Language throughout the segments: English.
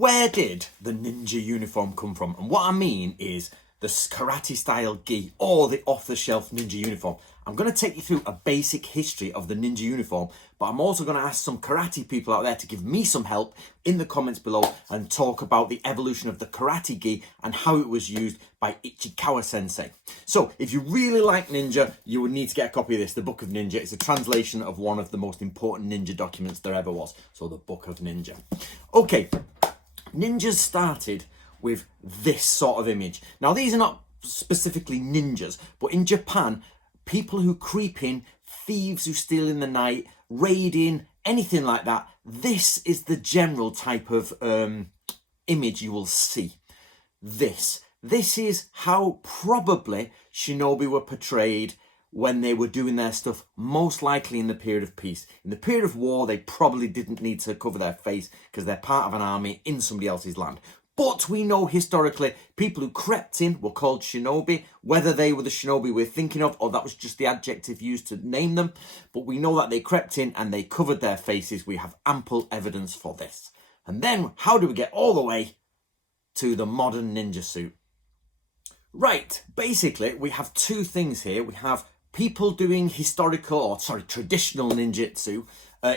where did the ninja uniform come from? And what I mean is the karate style gi or the off-the-shelf ninja uniform. I'm going to take you through a basic history of the ninja uniform, but I'm also going to ask some karate people out there to give me some help in the comments below and talk about the evolution of the karate gi and how it was used by Ichikawa sensei. So if you really like ninja, you would need to get a copy of this, the Book of Ninja. It's a translation of one of the most important ninja documents there ever was. So the Book of Ninja. Okay, ninjas started with this sort of image. Now, these are not specifically ninjas, but in Japan, people who creep in, thieves who steal in the night, raiding, anything like that, this is the general type of image you will see. This is how probably shinobi were portrayed when they were doing their stuff, most likely in the period of peace. In the period of war, they probably didn't need to cover their face because they're part of an army in somebody else's land. But we know historically, people who crept in were called shinobi, whether they were the shinobi we're thinking of, or that was just the adjective used to name them. But we know that they crept in and they covered their faces. We have ample evidence for this. And then how do we get all the way to the modern ninja suit? Right, basically, we have two things here. We have people doing traditional ninjutsu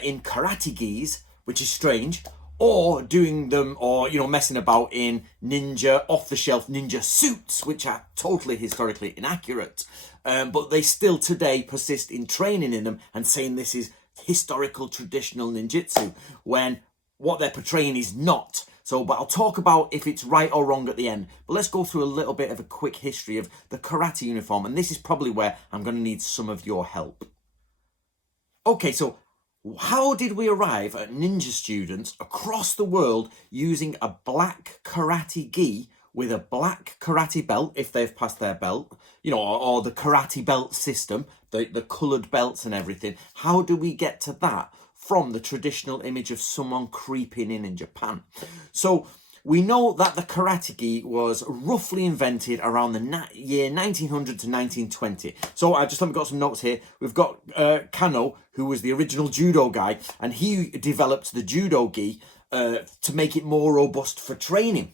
in karate gis, which is strange, or doing them, or, messing about in ninja, off-the-shelf ninja suits, which are totally historically inaccurate. But they still today persist in training in them and saying this is historical traditional ninjutsu, when what they're portraying is not. So, but I'll talk about if it's right or wrong at the end. But let's go through a little bit of a quick history of the karate uniform. And this is probably where I'm going to need some of your help. Okay, so how did we arrive at ninja students across the world using a black karate gi with a black karate belt, if they've passed their belt, or the karate belt system, the coloured belts and everything? How do we get to that from the traditional image of someone creeping in Japan? So we know that the karate gi was roughly invented around the year 1900 to 1920. So I've got some notes here. We've got Kano, who was the original judo guy, and he developed the judo gi to make it more robust for training.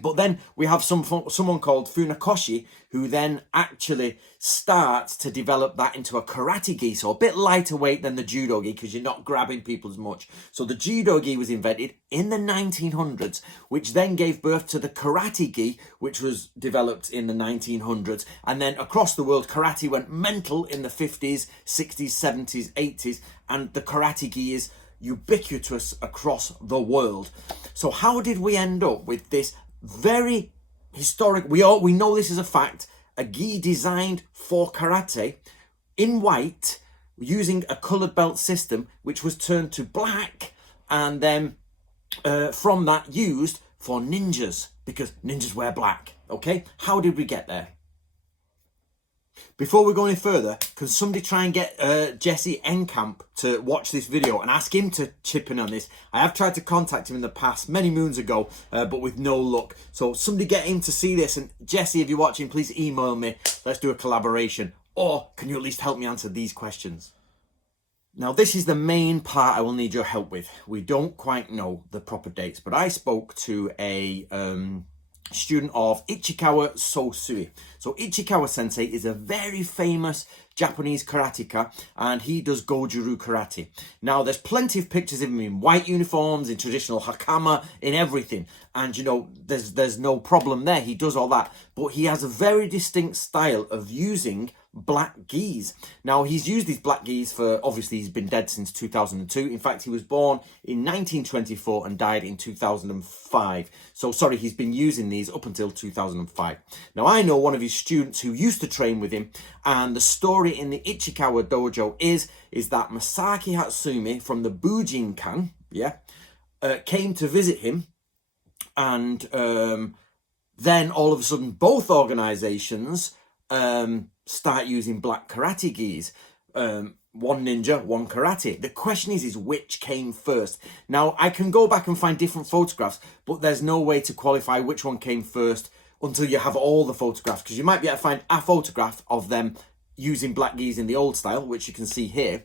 But then we have someone called Funakoshi, who then actually starts to develop that into a karate gi, so a bit lighter weight than the judo gi because you're not grabbing people as much. So the judo gi was invented in the 1900s, which then gave birth to the karate gi, which was developed in the 1900s. And then across the world, karate went mental in the 50s, 60s, 70s, 80s, and the karate gi is ubiquitous across the world. So how did we end up with this very historic, we know this is a fact, a gi designed for karate in white using a coloured belt system, which was turned to black and then from that used for ninjas, because ninjas wear black. Okay, how did we get there? Before we go any further, can somebody try and get Jesse Enkamp to watch this video and ask him to chip in on this? I have tried to contact him in the past, many moons ago, but with no luck. So somebody get him to see this. And Jesse, if you're watching, please email me. Let's do a collaboration. Or can you at least help me answer these questions? Now, this is the main part I will need your help with. We don't quite know the proper dates, but I spoke to a student of Ichikawa Sosui. So Ichikawa sensei is a very famous Japanese karateka, and he does Goju-ryu karate. Now, there's plenty of pictures of him in white uniforms, in traditional hakama, in everything. And, there's no problem there. He does all that. But he has a very distinct style of using black gis. Now, he's used these black gis for, obviously, he's been dead since 2002. In fact, he was born in 1924 and died in 2005. So, sorry, he's been using these up until 2005. Now, I know one of his students who used to train with him, and the story in the Ichikawa dojo is that Masaki Hatsumi from the Bujinkan, came to visit him, and then all of a sudden both organizations start using black karate gis. One ninja, one karate. The question is which came first? Now, I can go back and find different photographs, but there's no way to qualify which one came first until you have all the photographs, because you might be able to find a photograph of them using black gis in the old style, which you can see here,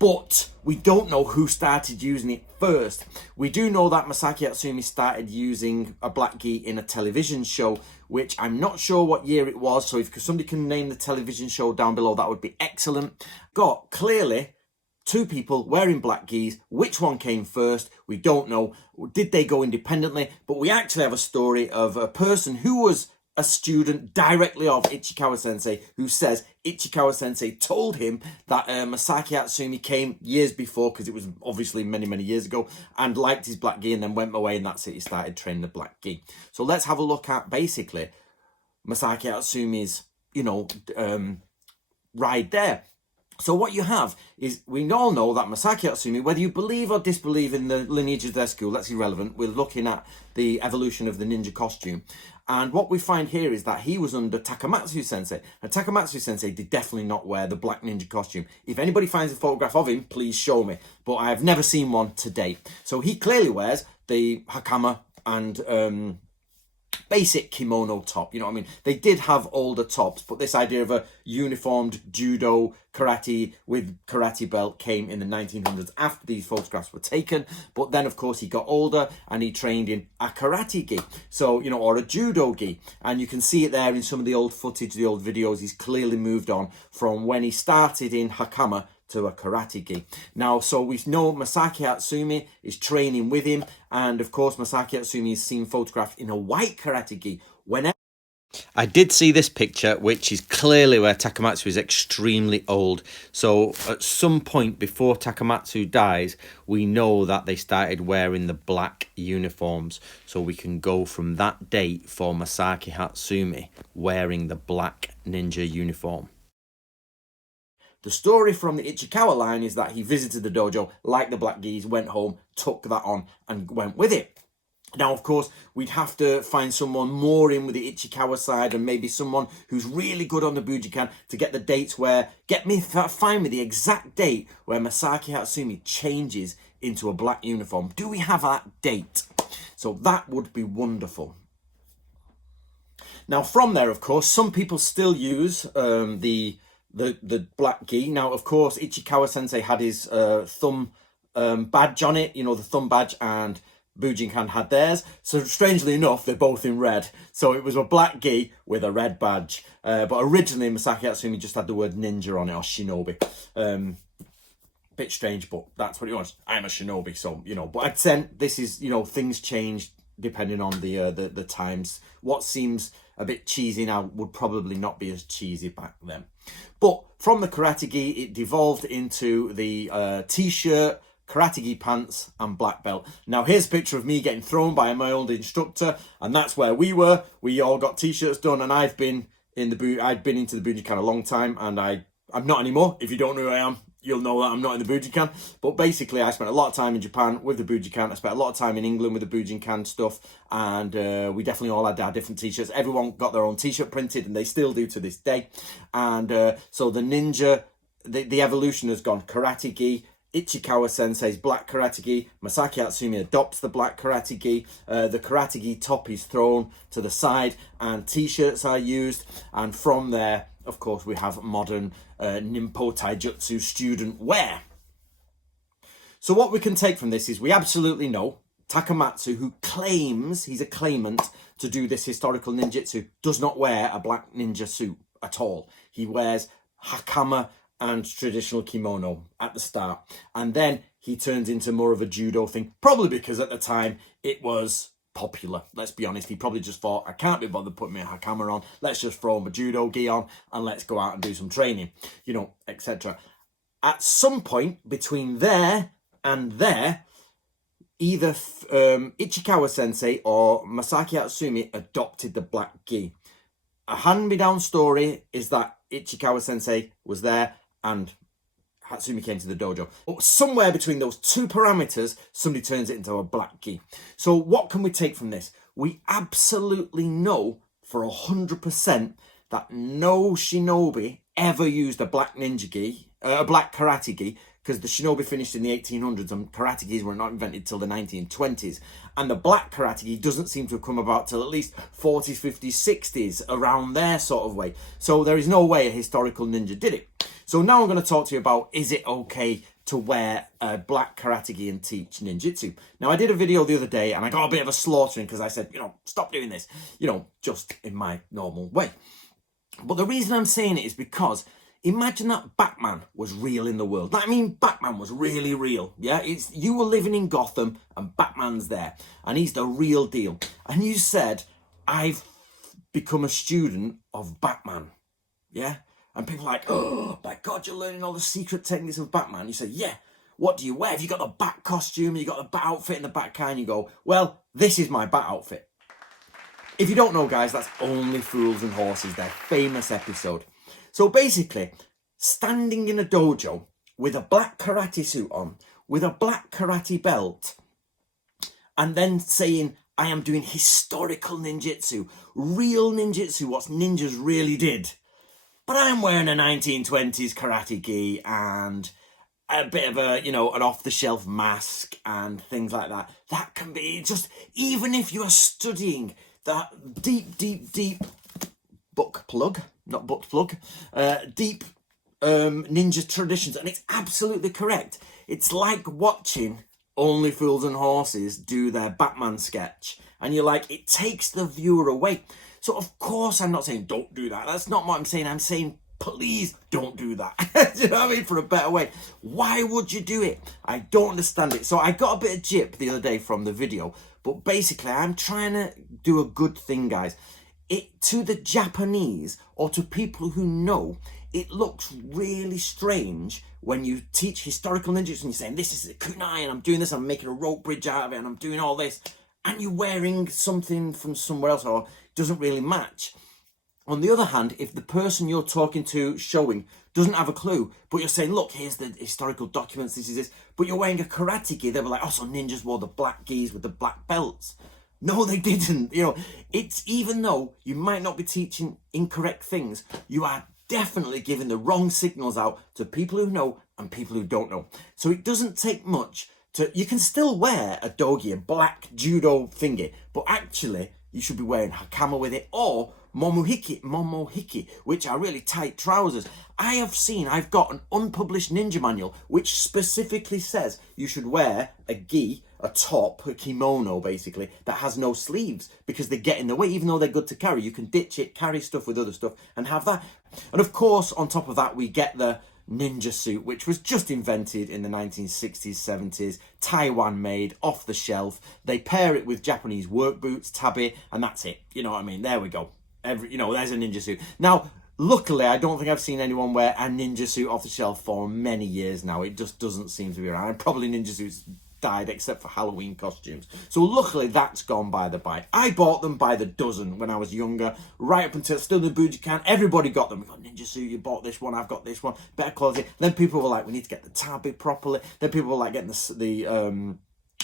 But we don't know who started using it first. We do know that Masaaki Hatsumi started using a black gi in a television show, which I'm not sure what year it was. So if somebody can name the television show down below, that would be excellent. Got clearly two people wearing black gis. Which one came first? We don't know. Did they go independently? But we actually have a story of a person who was a student directly of Ichikawa Sensei, who says Ichikawa Sensei told him that Masaaki Hatsumi came years before, because it was obviously many years ago, and liked his black gi and then went away, and that's it, he started training the black gi. So let's have a look at basically Masaaki Hatsumi's, ride there. So what you have is, we all know that Masaaki Hatsumi, whether you believe or disbelieve in the lineage of their school, that's irrelevant. We're looking at the evolution of the ninja costume. And what we find here is that he was under Takamatsu Sensei. And Takamatsu Sensei did definitely not wear the black ninja costume. If anybody finds a photograph of him, please show me. But I have never seen one to date. So he clearly wears the hakama and basic kimono top, you know what I mean? They did have older tops, but this idea of a uniformed judo karate with karate belt came in the 1900s after these photographs were taken. But then, of course, he got older and he trained in a karate gi, so, or a judo gi. And you can see it there in some of the old footage, the old videos. He's clearly moved on from when he started in hakama to a karate gi. Now, so we know Masaaki Hatsumi is training with him, and of course Masaaki Hatsumi is seen photographed in a white karate gi. Whenever I did see this picture, which is clearly where Takamatsu is extremely old. So at some point before Takamatsu dies, we know that they started wearing the black uniforms. So we can go from that date for Masaaki Hatsumi wearing the black ninja uniform. The story from the Ichikawa line is that he visited the dojo, liked the black gis, went home, took that on and went with it. Now, of course, we'd have to find someone more in with the Ichikawa side, and maybe someone who's really good on the Bujikan to get the dates where, find me the exact date where Masaaki Hatsumi changes into a black uniform. Do we have that date? So that would be wonderful. Now, from there, of course, some people still use the black gi. Now, of course, Ichikawa Sensei had his thumb badge on it, the thumb badge, and Bujinkan had theirs. So strangely enough, they're both in red. So it was a black gi with a red badge. But originally, Masaaki Hatsumi just had the word ninja on it, or shinobi. Bit strange, but that's what it was. I'm a shinobi, so, But I'd say this is, things changed depending on the times. What seems a bit cheesy now would probably not be as cheesy back then. But from the karate gi, it devolved into the t-shirt, karate gi pants, and black belt. Now, here's a picture of me getting thrown by my old instructor, and that's where we were. We all got t-shirts done, and I'd been into the Bujikan a long time, and I'm not anymore. If you don't know who I am, you'll know that I'm not in the Bujikan. But basically, I spent a lot of time in Japan with the Bujikan. I spent a lot of time in England with the Bujikan stuff. And we definitely all had our different t-shirts. Everyone got their own t-shirt printed, and they still do to this day. And so the ninja, the evolution has gone karate gi, Ichikawa Sensei's black karate gi, Masaaki Hatsumi adopts the black karate gi, the karate gi top is thrown to the side, and t-shirts are used. And from there, of course, we have modern Ninpo Taijutsu student wear. So what we can take from this is we absolutely know Takamatsu, who claims he's a claimant to do this historical ninjutsu, does not wear a black ninja suit at all. He wears hakama and traditional kimono at the start. And then he turns into more of a judo thing, probably because at the time it was popular. Let's be honest, he probably just thought, I can't be bothered putting my hakama on, let's just throw my judo gi on and let's go out and do some training, etc. At some point between there and there, either Ichikawa Sensei or Masaaki Hatsumi adopted the black gi. A hand-me-down story is that Ichikawa Sensei was there and Hatsumi came to the dojo. But somewhere between those two parameters, somebody turns it into a black gi. So what can we take from this? We absolutely know for 100% that no shinobi ever used a black ninja gi, a black karate gi, because the shinobi finished in the 1800s and karate gis were not invented till the 1920s. And the black karate gi doesn't seem to have come about till at least 40s, 50s, 60s, around there sort of way. So there is no way a historical ninja did it. So now I'm going to talk to you about, is it okay to wear a black karate gi and teach ninjutsu. Now, I did a video the other day and I got a bit of a slaughtering because I said, stop doing this, just in my normal way. But the reason I'm saying it is because imagine that Batman was real in the world. I mean, Batman was really real. Yeah, you were living in Gotham and Batman's there and he's the real deal. And you said, I've become a student of Batman. Yeah. And people are like, oh my God, you're learning all the secret techniques of Batman. You say, yeah, what do you wear? Have you got the Bat costume? You got the Bat outfit and the Bat car? And you go, well, this is my Bat outfit. If you don't know, guys, that's Only Fools and Horses, their famous episode. So basically, standing in a dojo with a black karate suit on, with a black karate belt, and then saying, I am doing historical ninjutsu, real ninjutsu, what ninjas really did. But I'm wearing a 1920s karate gi and a bit of a, an off-the-shelf mask and things like that. That can be just, even if you are studying that deep book plug, not butt plug, deep ninja traditions. And it's absolutely correct. It's like watching Only Fools and Horses do their Batman sketch. And you're like, it takes the viewer away. So, of course, I'm not saying don't do that. That's not what I'm saying. I'm saying, please don't do that. Do you know what I mean? For a better way. Why would you do it? I don't understand it. So I got a bit of jip the other day from the video. But basically, I'm trying to do a good thing, guys. To the Japanese or to people who know, it looks really strange when you teach historical ninjutsu and you're saying, this is a kunai and I'm doing this, I'm making a rope bridge out of it and I'm doing all this. And you're wearing something from somewhere else or doesn't really match. On the other hand, if the person you're talking to, showing, doesn't have a clue, but you're saying, look, here's the historical documents, this is this, but you're wearing a karate gi, they were like, oh, so ninjas wore the black gis with the black belts. No, they didn't. It's even though you might not be teaching incorrect things, you are definitely giving the wrong signals out to people who know and people who don't know. So it doesn't take much you can still wear a dogi, a black judo thingy, but actually you should be wearing hakama with it or momohiki, which are really tight trousers. I've got an unpublished ninja manual which specifically says you should wear a gi, a top, a kimono basically, that has no sleeves because they get in the way. Even though they're good to carry, you can ditch it, carry stuff with other stuff and have that. And of course, on top of that, we get the ninja suit, which was just invented in the 1960s, 70s, Taiwan made, off the shelf. They pair it with Japanese work boots, tabi, and that's it. You know what I mean? There we go. There's a ninja suit. Now, luckily, I don't think I've seen anyone wear a ninja suit off the shelf for many years now. It just doesn't seem to be around. Probably ninja suits died except for Halloween costumes. So luckily that's gone by the by. I bought them by the dozen when I was younger, right up until still in the Bujikan. Everybody got them. We got ninja suit, you bought this one, I've got this one, better quality. Then people were like, we need to get the tabi properly. Then people were like getting the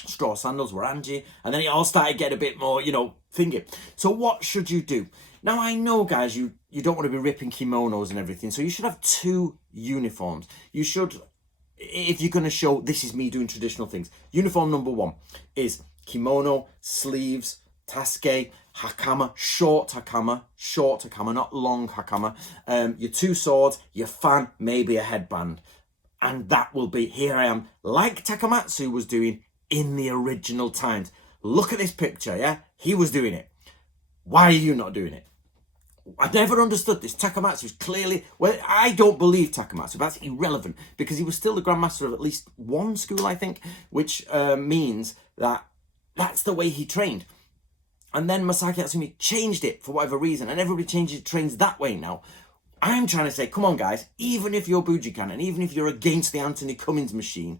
straw sandals were Angie, and then it all started getting a bit more, thingy. So what should you do? Now I know, guys, you don't want to be ripping kimonos and everything, so you should have two uniforms. You should, if you're going to show this is me doing traditional things, uniform number one is kimono, sleeves, tasuke, hakama, short hakama, not long hakama, your two swords, your fan, maybe a headband. And that will be, here I am, like Takamatsu was doing in the original times. Look at this picture, yeah? He was doing it. Why are you not doing it? I've never understood this. Takamatsu is clearly, well, I don't believe Takamatsu, but that's irrelevant because he was still the grandmaster of at least one school, I think, which means that that's the way he trained. And then Masaki Atsumi changed it for whatever reason, and everybody changes trains that way now. I'm trying to say, come on, guys, even if you're Bujikan, and even if you're against the Anthony Cummins machine,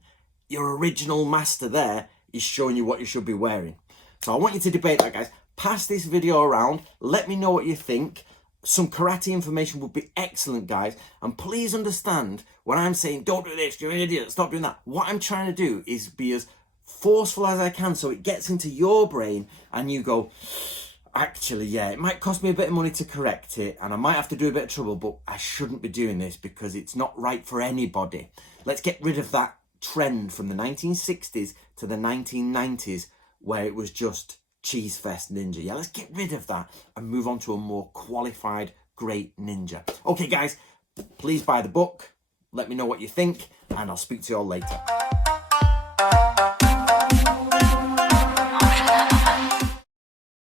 your original master there is showing you what you should be wearing. So I want you to debate that, guys. Pass this video around. Let me know what you think. Some karate information would be excellent, guys. And please understand when I'm saying, don't do this, you're an idiot, stop doing that. What I'm trying to do is be as forceful as I can so it gets into your brain and you go, actually, yeah, it might cost me a bit of money to correct it and I might have to do a bit of trouble, but I shouldn't be doing this because it's not right for anybody. Let's get rid of that trend from the 1960s to the 1990s where it was just cheese fest ninja. Yeah, let's get rid of that and move on to a more qualified, great ninja. Okay, guys, please buy the book. Let me know what you think. and I'll speak to you all later.